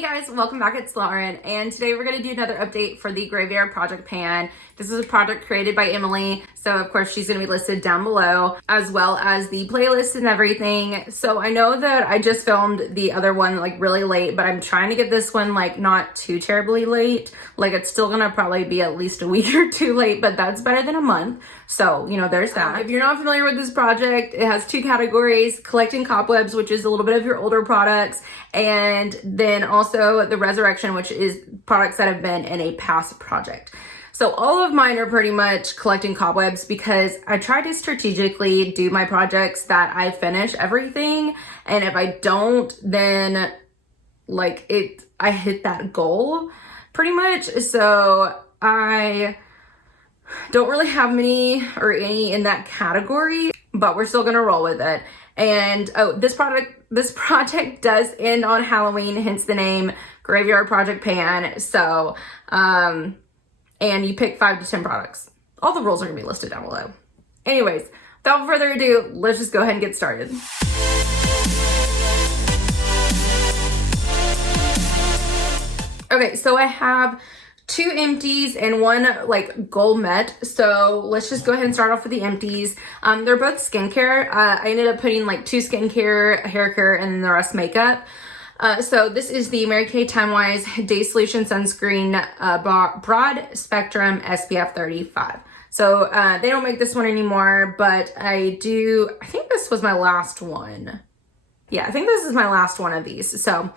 Hey guys, welcome back. It's Lauren, and today we're going to do another update for the Graveyard Project Pan. This is a project created by Emily, so of course she's going to be listed down below, as well as the playlist and everything. So I know that I just filmed the other one like really late, but I'm trying to get this one like not too terribly late. Like it's still going to probably be at least a week or two late, but that's better than a month. So, you know, there's that. If you're not familiar with this project, it has two categories: collecting cobwebs, which is a little bit of your older products, and then also the resurrection, which is products that have been in a past project. So all of mine are pretty much collecting cobwebs because I try to strategically do my projects that I finish everything. And if I don't, then like I hit that goal pretty much. So I don't really have many or any in that category, but we're still gonna roll with it. And oh, this project does end on Halloween, hence the name Graveyard Project Pan. So, and you pick 5 to 10 products. All the rules are gonna be listed down below. Anyways, without further ado, let's just go ahead and get started. Okay, so I have 2 empties and 1 like gold met. So let's just go ahead and start off with the empties. They're both skincare. I ended up putting like 2 skincare, hair care, and then the rest makeup. So this is the Mary Kay Time Wise Day Solution Sunscreen Broad Spectrum SPF 35. So they don't make this one anymore, but I think this was my last one. Yeah, I think this is my last one of these. So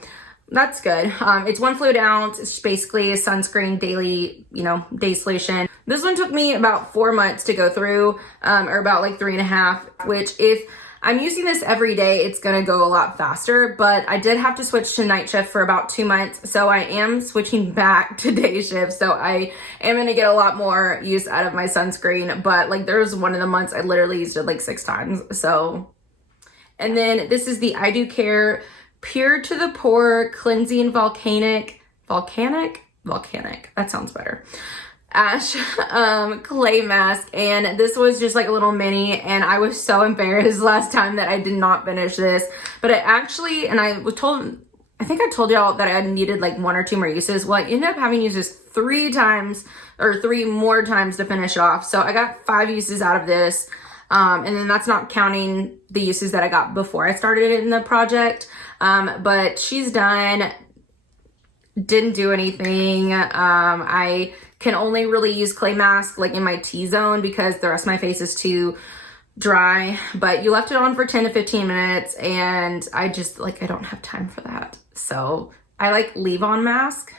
that's good. It's 1 fluid ounce. It's basically a sunscreen daily, day solution. This one took me about 4 months to go through, or about like 3.5, which if I'm using this every day, it's going to go a lot faster, but I did have to switch to night shift for about 2 months. So I am switching back to day shift. So I am going to get a lot more use out of my sunscreen, but like there was one of the months I literally used it like 6 times. So, and then this is the I Do Care Pure to the Pore Cleansing Volcanic, that sounds better, Ash clay mask. And this was just like a little mini, and I was so embarrassed last time that I did not finish this. But I actually, and I think I told y'all that I needed like 1 or 2 more uses. Well, I ended up having used this 3 times or 3 more times to finish it off. So I got 5 uses out of this. And then that's not counting the uses that I got before I started in the project. But she's done, didn't do anything. I can only really use clay mask like in my T-zone because the rest of my face is too dry. But you left it on for 10 to 15 minutes, and I just I don't have time for that. So I like leave on mask.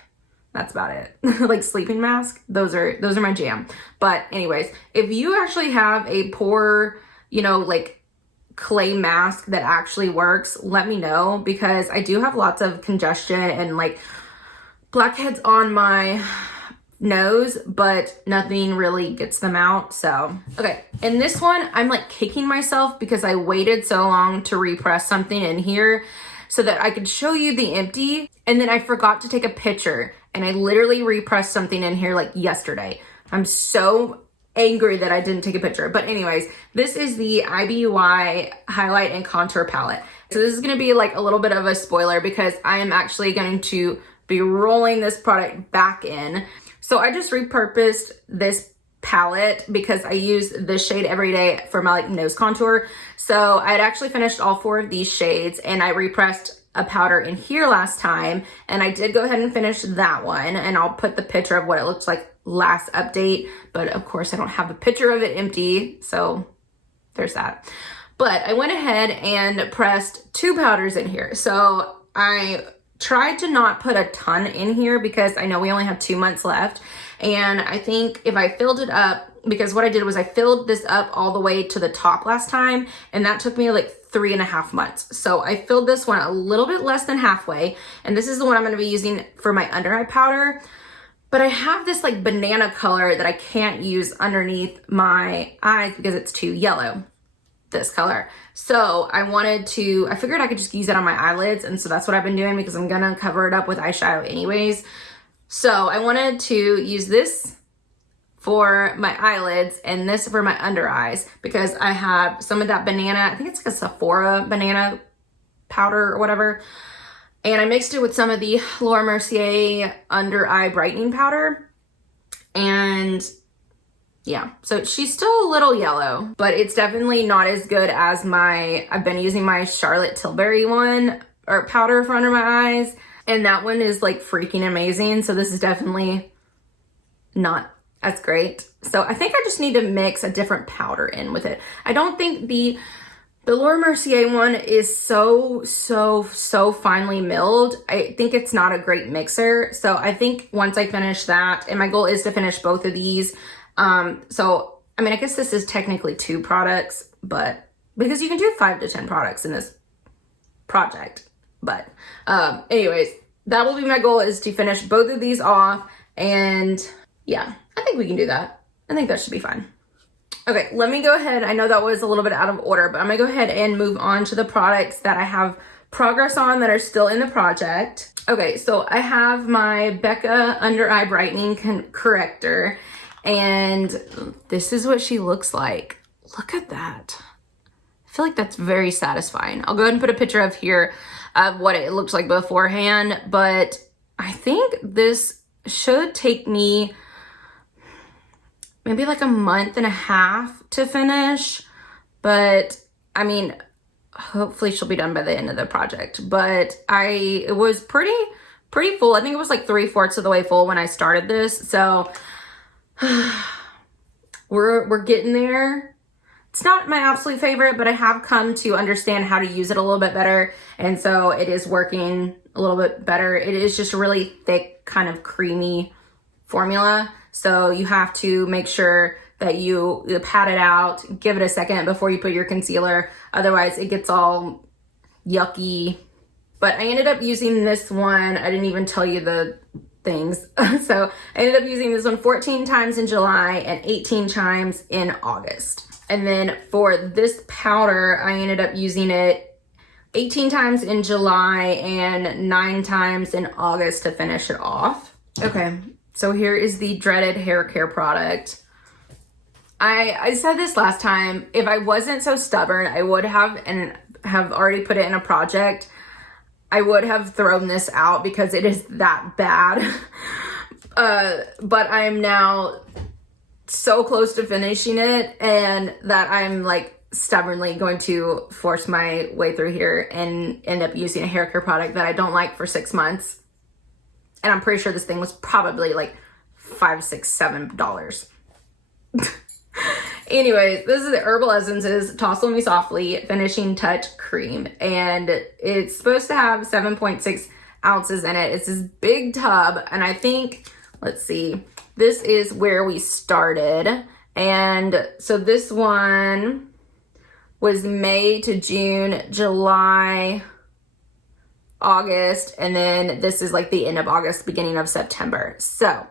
That's about it. Like sleeping mask, those are my jam. But anyways, if you actually have a pore, like clay mask that actually works, let me know, because I do have lots of congestion and like blackheads on my nose, but nothing really gets them out. So okay, in this one I'm like kicking myself because I waited so long to repress something in here so that I could show you the empty, and then I forgot to take a picture, and I literally repressed something in here like yesterday. I'm so angry that I didn't take a picture. But anyways, this is the ibuy highlight and contour palette. So this is going to be like a little bit of a spoiler because I am actually going to be rolling this product back in. So I just repurposed this palette because I use this shade every day for my nose contour. So I had actually finished all 4 of these shades, and I repressed a powder in here last time, and I did go ahead and finish that one, and I'll put the picture of what it looks like last update, but of course I don't have a picture of it empty, so there's that. But I went ahead and pressed 2 powders in here. So I tried to not put a ton in here because I know we only have 2 months left, and I think if I filled it up, because what I did was I filled this up all the way to the top last time, and that took me like 3.5 months. So I filled this one a little bit less than halfway, and this is the one I'm going to be using for my under eye powder. But I have this like banana color that I can't use underneath my eyes because it's too yellow, this color. So I figured I could just use it on my eyelids, and so that's what I've been doing because I'm gonna cover it up with eyeshadow anyways. So I wanted to use this for my eyelids and this for my under eyes because I have some of that banana, I think it's like a Sephora banana powder or whatever. And I mixed it with some of the Laura Mercier under eye brightening powder. And yeah, so she's still a little yellow, but it's definitely not as good as I've been using my Charlotte Tilbury one, or powder for under my eyes. And that one is like freaking amazing. So this is definitely not as great. So I think I just need to mix a different powder in with it. I don't think the Laura Mercier one is so finely milled. I think it's not a great mixer. So I think once I finish that, and my goal is to finish both of these. So, I mean, I guess this is technically 2 products, but because you can do 5 to 10 products in this project. But, anyways, that will be my goal, is to finish both of these off. And yeah, I think we can do that. I think that should be fine. Okay, let me go ahead. I know that was a little bit out of order, but I'm gonna go ahead and move on to the products that I have progress on that are still in the project. Okay, so I have my Becca Under Eye Brightening Corrector, and this is what she looks like. Look at that. I feel like that's very satisfying. I'll go ahead and put a picture of here of what it looks like beforehand, but I think this should take me maybe like a month and a half to finish, but I mean, hopefully she'll be done by the end of the project. But it was pretty full. I think it was like 3/4 of the way full when I started this. So we're getting there. It's not my absolute favorite, but I have come to understand how to use it a little bit better. And so it is working a little bit better. It is just a really thick, kind of creamy formula. So you have to make sure that you pat it out, give it a second before you put your concealer. Otherwise it gets all yucky. But I ended up using this one. I didn't even tell you the things. So I ended up using this one 14 times in July and 18 times in August. And then for this powder, I ended up using it 18 times in July and 9 times in August to finish it off. Okay. So here is the dreaded hair care product. I said this last time, if I wasn't so stubborn, I would have, and have already put it in a project, I would have thrown this out because it is that bad. But I'm now so close to finishing it, and that I'm like stubbornly going to force my way through here and end up using a hair care product that I don't like for 6 months. And I'm pretty sure this thing was probably like $5, $6, $7. Anyways, this is the Herbal Essences Tousle Me Softly Finishing Touch Cream. And it's supposed to have 7.6 ounces in it. It's this big tub. And I think, let's see, this is where we started. And so this one was May to June, July, August, and then this is like the end of August, beginning of September. So,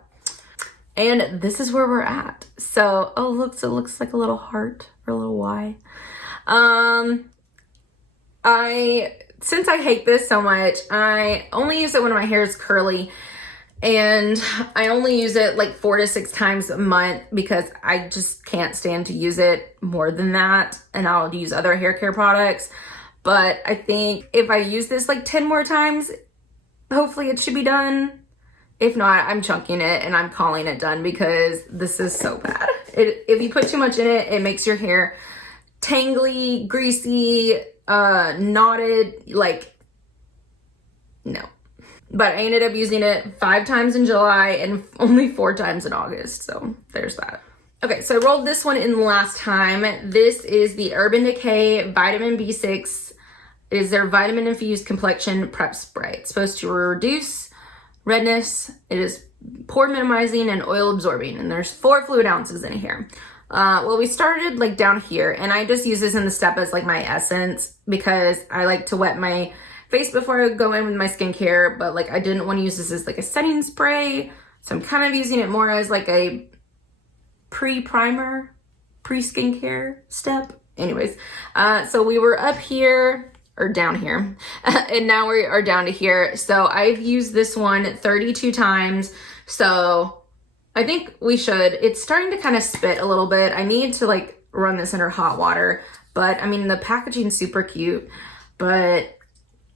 and this is where we're at. So, oh look, so it looks like a little heart or a little Y. Since I hate this so much, I only use it when my hair is curly, and I only use it like 4 to 6 times a month because I just can't stand to use it more than that, and I'll use other hair care products. But I think if I use this like 10 more times, hopefully it should be done. If not, I'm chunking it and I'm calling it done because this is so bad. If you put too much in it, it makes your hair tangly, greasy, knotted, like, no. But I ended up using it 5 times in July and only 4 times in August. So there's that. Okay, so I rolled this one in last time. This is the Urban Decay Vitamin B6. It is their vitamin infused complexion prep spray. It's supposed to reduce redness. It is pore minimizing and oil absorbing. And there's 4 fluid ounces in here. Well, we started like down here, and I just use this in the step as like my essence because I like to wet my face before I go in with my skincare. But like I didn't want to use this as like a setting spray. So I'm kind of using it more as like a pre-primer, pre-skincare step. Anyways, so we were up here, or down here, and now we are down to here. So I've used this one 32 times. So I think we should, it's starting to kind of spit a little bit. I need to like run this under hot water, but I mean, the packaging's super cute, but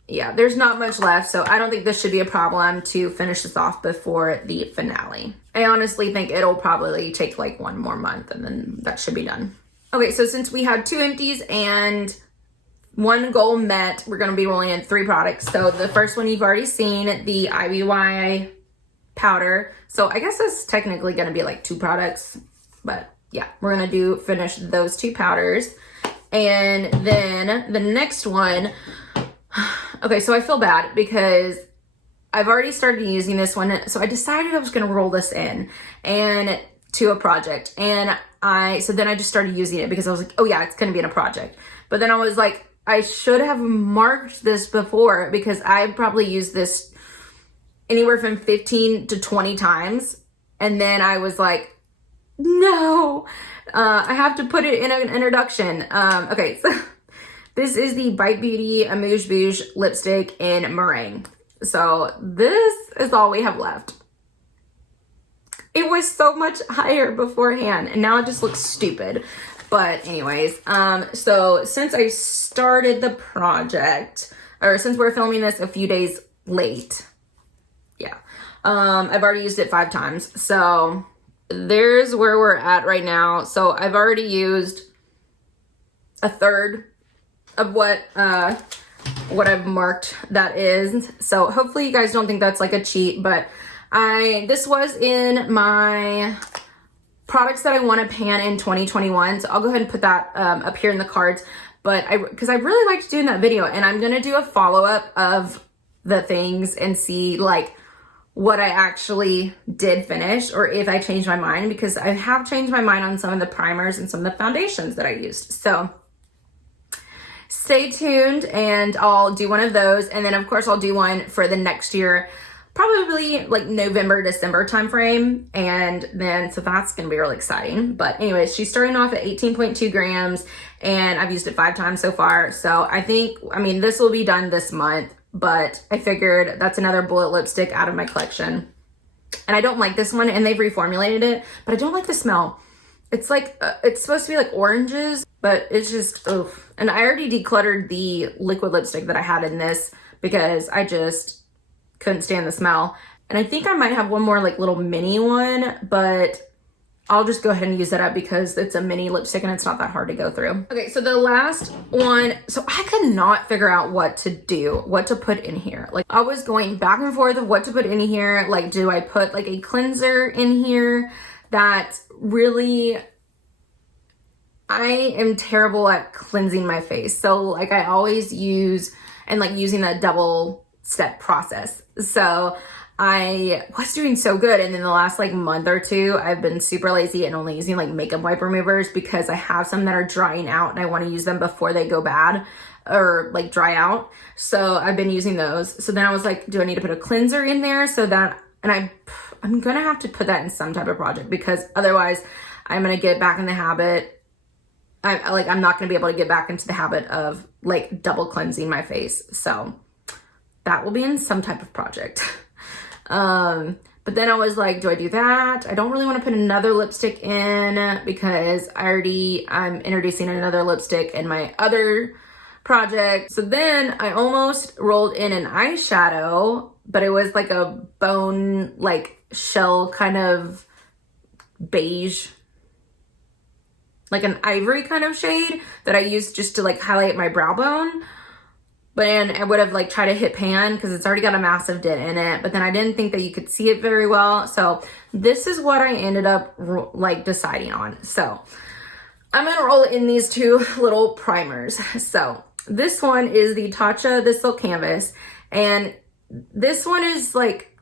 yeah, there's not much left, so I don't think this should be a problem to finish this off before the finale. I honestly think it'll probably take like 1 more month and then that should be done. Okay, so since we had 2 empties and 1 goal met, we're gonna be rolling in 3 products. So the first one you've already seen, the ibuy powder. So I guess that's technically gonna be like 2 products, but yeah, we're gonna finish those 2 powders. And then the next one, okay, so I feel bad because I've already started using this one. So I decided I was gonna roll this in and to a project. And so then I just started using it because I was like, oh yeah, it's gonna be in a project. But then I was like, I should have marked this before because I probably used this anywhere from 15 to 20 times. And then I was like, no, I have to put it in an introduction. Okay, so this is the Bite Beauty Amuse Bouche lipstick in meringue. So this is all we have left. It was so much higher beforehand and now it just looks stupid. But anyways, so since I started the project, or since we're filming this a few days late, yeah, I've already used it 5 times. So there's where we're at right now. So I've already used 1/3 of what I've marked that is. So hopefully you guys don't think that's like a cheat, but this was in my products that I want to pan in 2021. So I'll go ahead and put that up here in the cards. But because I really liked doing that video, and I'm gonna do a follow-up of the things and see like what I actually did finish or if I changed my mind, because I have changed my mind on some of the primers and some of the foundations that I used. So stay tuned and I'll do one of those. And then of course I'll do one for the next year, probably like November, December timeframe. And then, so that's gonna be really exciting. But anyways, she's starting off at 18.2 grams and I've used it 5 times so far. So I mean, this will be done this month, but I figured that's another bullet lipstick out of my collection. And I don't like this one, and they've reformulated it, but I don't like the smell. It's like, it's supposed to be like oranges, but it's just, ugh. And I already decluttered the liquid lipstick that I had in this because I just couldn't stand the smell. And I think I might have one more like little mini one, but I'll just go ahead and use that up because it's a mini lipstick and it's not that hard to go through. Okay, so the last one, so I could not figure out what to put in here. Like I was going back and forth of what to put in here. Like, do I put like a cleanser in here? That really, I am terrible at cleansing my face. So like I always use, and like using that double step process. So I was doing so good, and in the last like month or 2 I've been super lazy and only using like makeup wipe removers because I have some that are drying out and I want to use them before they go bad or like dry out. So I've been using those. So then I was like, do I need to put a cleanser in there so that, and I'm gonna have to put that in some type of project because otherwise I'm gonna get back in the habit. I'm not gonna be able to get back into the habit of like double cleansing my face. So that will be in some type of project. But then I was like, do I do that? I don't really want to put another lipstick in because I'm introducing another lipstick in my other project. So then I almost rolled in an eyeshadow, but it was like a bone, like shell kind of beige, like an ivory kind of shade that I used just to like highlight my brow bone. But then I would have like tried to hit pan because it's already got a massive dent in it. But then I didn't think that you could see it very well. So this is what I ended up like deciding on. So I'm going to roll in these 2 little primers. So this one is the Tatcha The Silk Canvas. And this one is like,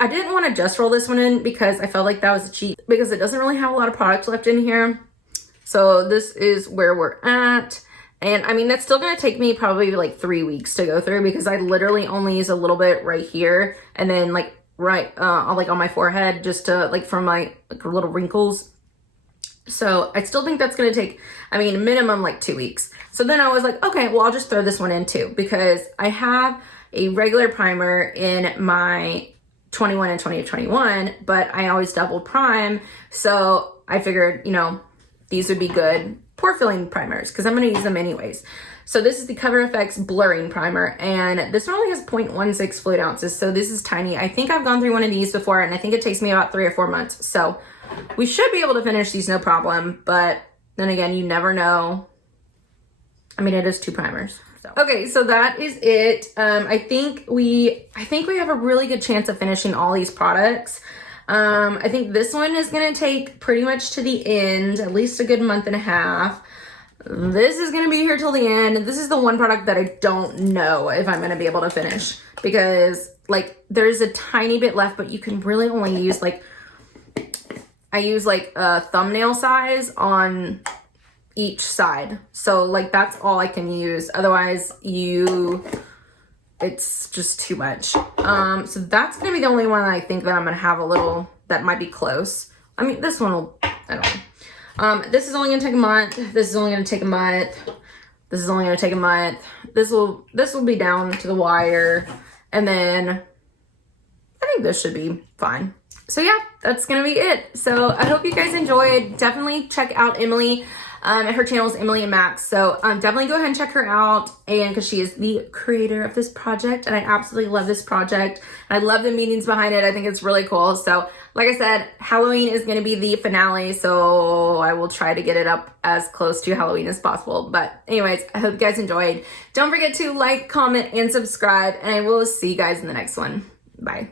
I didn't want to just roll this one in because I felt like that was a cheat because it doesn't really have a lot of product left in here. So this is where we're at. And I mean, that's still gonna take me probably like 3 weeks to go through because I literally only use a little bit right here and then like right like on my forehead just to like from my like little wrinkles. So I still think that's gonna take, I mean, minimum like 2 weeks. So then I was like, okay, well, I'll just throw this one in too because I have a regular primer in my 21 and 2021, but I always double prime. So I figured, you know, these would be good pore filling primers because I'm going to use them anyways. So this is the Cover FX Blurring Primer, and this one only has 0.16 fluid ounces, so this is tiny. I think I've gone through one of these before, and I think it takes me about 3 or 4 months. So we should be able to finish these no problem, but then again, you never know. I mean, it is 2 primers. So. Okay, so that is it. I think we have a really good chance of finishing all these products. I think this one is gonna take pretty much to the end, at least a good month and a half. This is gonna be here till the end. This is the one product that I don't know if I'm gonna be able to finish, because like there's a tiny bit left, but you can really only use like, I use like a thumbnail size on each side. So like that's all I can use. Otherwise it's just too much. So that's gonna be the only one I think that I'm gonna have a little, that might be close. I mean, this one will, I don't know. This is only gonna take a month. This is only gonna take a month. This is only gonna take a month. This will be down to the wire. And then I think this should be fine. So yeah, that's gonna be it. So I hope you guys enjoyed. Definitely check out Emily. Her channel is Emilynmax. So definitely go ahead and check her out, and because she is the creator of this project, and I absolutely love this project. I love the meanings behind it. I think it's really cool. So like I said, Halloween is going to be the finale, so I will try to get it up as close to Halloween as possible. But anyways, I hope you guys enjoyed. Don't forget to like, comment, and subscribe, and I will see you guys in the next one. Bye.